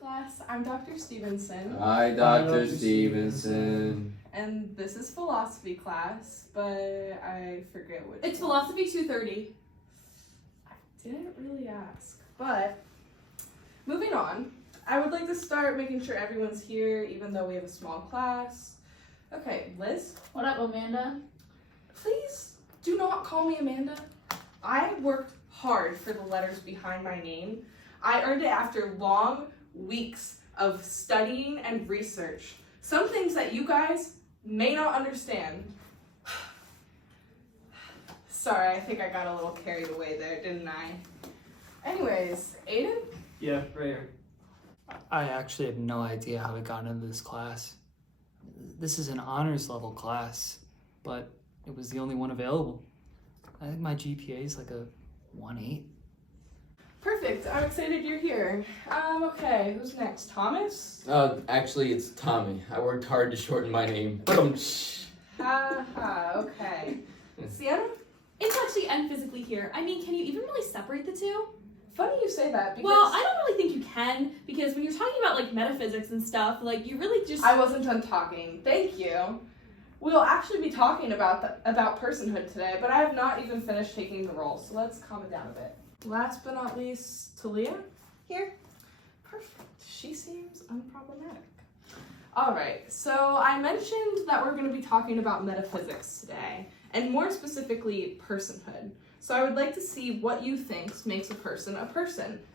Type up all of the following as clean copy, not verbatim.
class. I'm Dr. Stevenson. Hi, Dr. Stevenson. And this is philosophy class, but I forget what It's philosophy 230. I didn't really ask. But moving on, I would like to start making sure everyone's here, even though we have a small class. Okay, Liz, What up, Amanda? please do not call me Amanda. I worked hard for the letters behind my name. I earned it after long weeks of studying and research. Some things that you guys may not understand. Sorry, I think I got a little carried away there, didn't I? Anyways, Aiden? Yeah, right here. I actually have no idea how I got into this class. This is an honors level class, but it was the only one available. I think my GPA is like a 1.8. Perfect, I'm excited you're here. Okay, who's next? Thomas? Actually, it's Tommy. I worked hard to shorten my name. Okay. Sienna? It's actually N physically here. I mean, can you even really separate the two? Funny you say that because Well, I don't really think you can, because when you're talking about like metaphysics and stuff, like you really just I wasn't done talking. Thank you. We'll actually be talking about personhood today, but I have not even finished taking the role, so let's calm it down a bit. Last but not least, Talia? Here. Perfect. She seems unproblematic. Alright, so I mentioned that we're going to be talking about metaphysics today, and more specifically, personhood. So I would like to see what you think makes a person,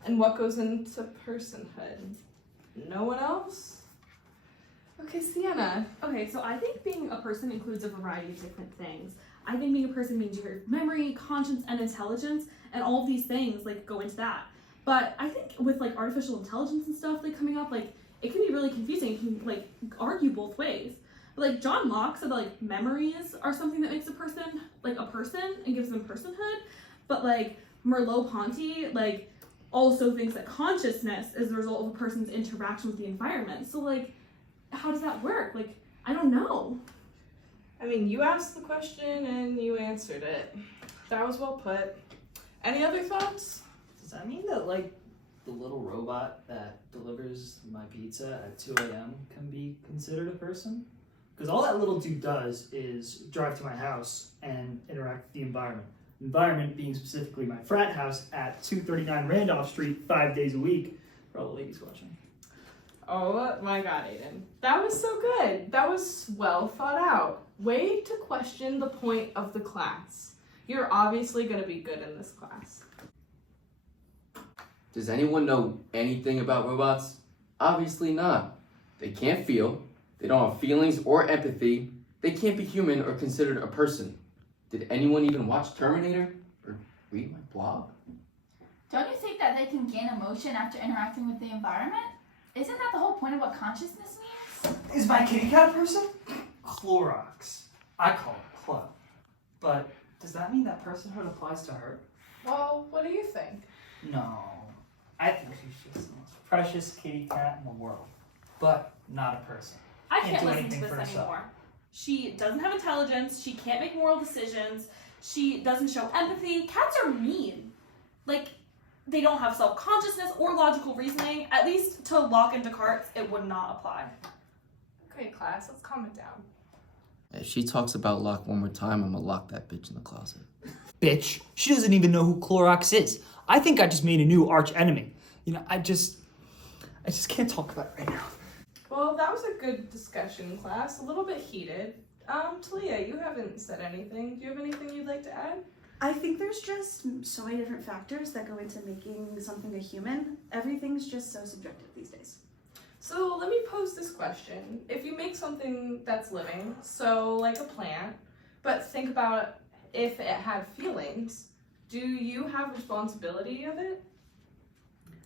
and what goes into personhood. No one else? Okay, Sienna. Okay, so I think being a person includes a variety of different things. I think being a person means your memory, conscience, and intelligence, and all of these things like go into that. But I think with like artificial intelligence and stuff like coming up, like it can be really confusing. It can like argue both ways. But like John Locke said that like memories are something that makes a person like a person and gives them personhood. But like Merleau-Ponty like also thinks that consciousness is the result of a person's interaction with the environment. So like, how does that work? Like, I don't know. I mean, you asked the question and you answered it. That was well put. Any other thoughts? Does that mean that like the little robot that delivers my pizza at 2 a.m. can be considered a person? Because all that little dude does is drive to my house and interact with the environment. Environment being specifically my frat house at 239 Randolph Street 5 days a week for all the ladies watching. Oh my god, Aiden. That was so good. That was well thought out. Way to question the point of the class. You're obviously going to be good in this class. Does anyone know anything about robots? Obviously not. They can't feel, they don't have feelings or empathy, they can't be human or considered a person. Did anyone even watch Terminator or read my blog? Don't you think that they can gain emotion after interacting with the environment? Isn't that the whole point of what consciousness means? Is my kitty cat a person? Clorox. I call it Club. But does that mean that personhood applies to her? Well, what do you think? No. I think she's just the most precious kitty cat in the world. But not a person. I Can't can't do listen anything to for this herself. anymore. She doesn't have intelligence. She can't make moral decisions. She doesn't show empathy. Cats are mean. Like, they don't have self-consciousness or logical reasoning. At least to Locke and Descartes, it would not apply. Okay, class, let's calm it down. If she talks about Locke one more time, I'm gonna lock that bitch in the closet. Bitch, she doesn't even know who Clorox is. I think I just made a new arch enemy. You know, I just can't talk about it right now. Well, that was a good discussion, class. A little bit heated. Talia, you haven't said anything. Do you have anything you'd like to add? I think there's just so many different factors that go into making something a human. Everything's just so subjective these days. So let me pose this question. If you make something that's living, so like a plant, but think about if it had feelings, do you have responsibility of it?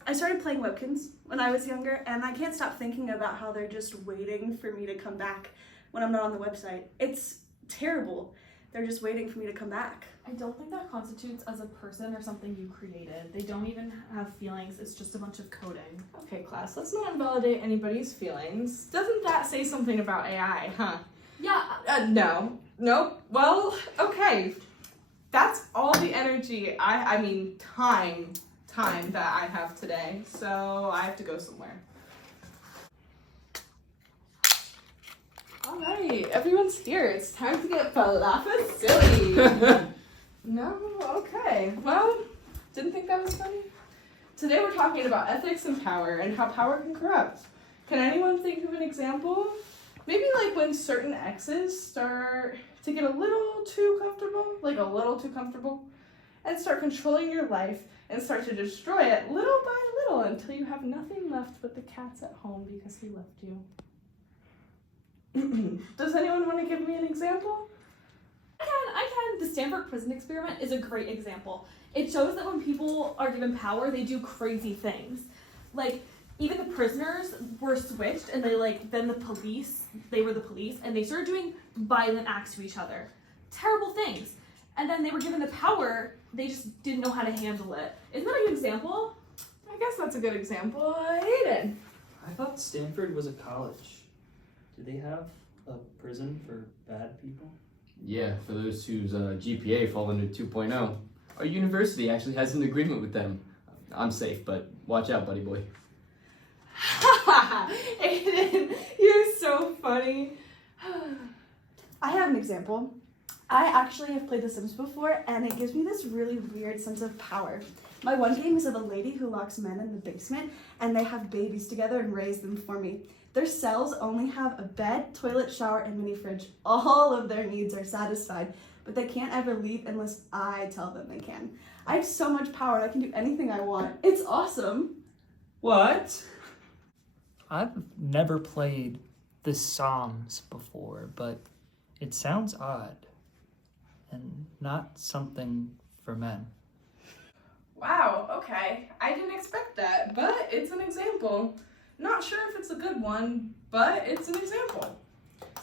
I started playing Webkins when I was younger, and I can't stop thinking about how they're just waiting for me to come back when I'm not on the website. It's terrible. They're just waiting for me to come back. I don't think that constitutes as a person or something you created. They don't even have feelings. It's just a bunch of coding. Okay, class, let's not invalidate anybody's feelings. Doesn't that say something about AI, huh? Yeah. No. Nope. Well, okay. That's all the energy, time that I have today, so I have to go somewhere. All right, everyone's here. It's time to get falafel silly. No? Okay. Well, didn't think that was funny? Today we're talking about ethics and power and how power can corrupt. Can anyone think of an example? Maybe like when certain exes start to get a little too comfortable, and start controlling your life and start to destroy it little by little until you have nothing left but the cats at home because he left you. Does anyone want to give me an example? I can. The Stanford prison experiment is a great example. It shows that when people are given power, they do crazy things. Like, even the prisoners were switched and they were the police, and they started doing violent acts to each other. Terrible things. And then they were given the power, they just didn't know how to handle it. Isn't that a good example? I guess that's a good example. Aiden. I thought Stanford was a college. Do they have a prison for bad people? Yeah, for those whose GPA fall under 2.0. Our university actually has an agreement with them. I'm safe, but watch out, buddy boy. Aiden, you're so funny. I have an example. I actually have played The Sims before, and it gives me this really weird sense of power. My one game is of a lady who locks men in the basement, and they have babies together and raise them for me. Their cells only have a bed, toilet, shower, and mini fridge. All of their needs are satisfied, but they can't ever leave unless I tell them they can. I have so much power, I can do anything I want. It's awesome. What? I've never played The Psalms before, but it sounds odd. And not something for men. Wow, okay. I didn't expect that, but it's an example. Not sure if it's a good one, but it's an example.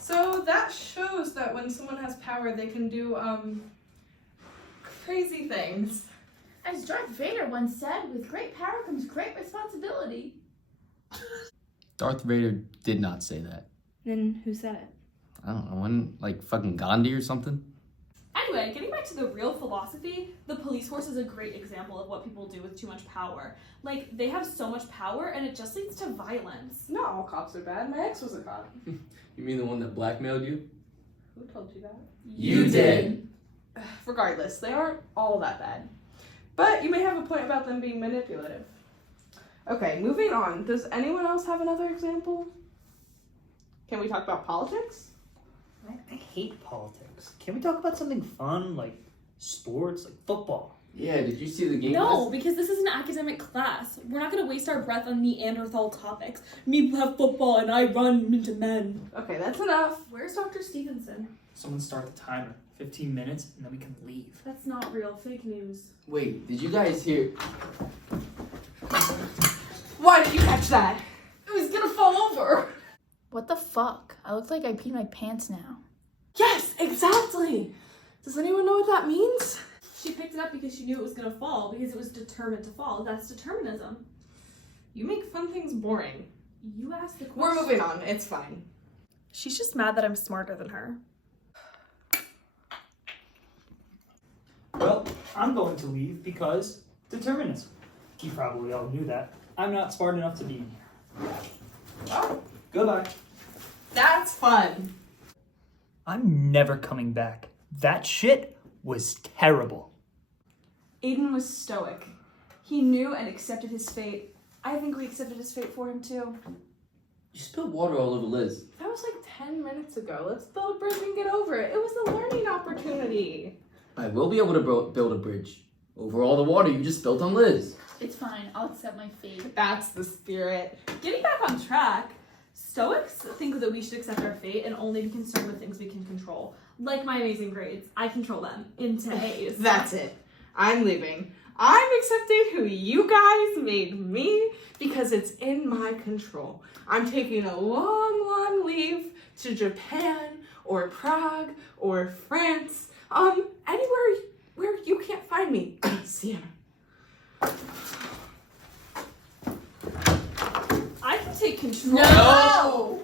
So that shows that when someone has power, they can do crazy things. As Darth Vader once said, with great power comes great responsibility. Darth Vader did not say that. Then who said it? I don't know, wasn't like fucking Gandhi or something? Anyway, getting back to the real philosophy, the police force is a great example of what people do with too much power. Like, they have so much power and it just leads to violence. Not all cops are bad. My ex was a cop. You mean the one that blackmailed you? Who told you that? You did. Regardless, they aren't all that bad. But you may have a point about them being manipulative. Okay, moving on. Does anyone else have another example? Can we talk about politics? I hate politics. Can we talk about something fun, like sports, like football? Yeah, did you see the game? No, because this is an academic class. We're not going to waste our breath on Neanderthal topics. Me have football and I run into men. Okay, that's enough. Where's Dr. Stevenson? Someone start the timer. 15 minutes, and then we can leave. That's not real. Fake news. Wait, did you guys hear? Why did you catch that? It was gonna fall over. What the fuck? I look like I peed my pants now. Yes, exactly. Does anyone know what that means? She picked it up because she knew it was going to fall, because it was determined to fall. That's determinism. You make fun things boring. You asked the question. We're moving on. It's fine. She's just mad that I'm smarter than her. Well, I'm going to leave because determinism. You probably all knew that. I'm not smart enough to be in here. Oh, Goodbye. that's fun. I'm never coming back. That shit was terrible. Aiden was stoic. He knew and accepted his fate. I think we accepted his fate for him too. You spilled water all over Liz. That was like 10 minutes ago. Let's build a bridge and get over it. It was a learning opportunity. I will be able to build a bridge over all the water you just spilled on Liz. It's fine. I'll accept my fate. That's the spirit. Getting back on track, Stoics think that we should accept our fate and only be concerned with things we can control. Like my amazing grades. I control them into A's. That's it. I'm leaving. I'm accepting who you guys made me because it's in my control. I'm taking a long, long leave to Japan or Prague or France. Anywhere where you can't find me. See ya. I can take control. No!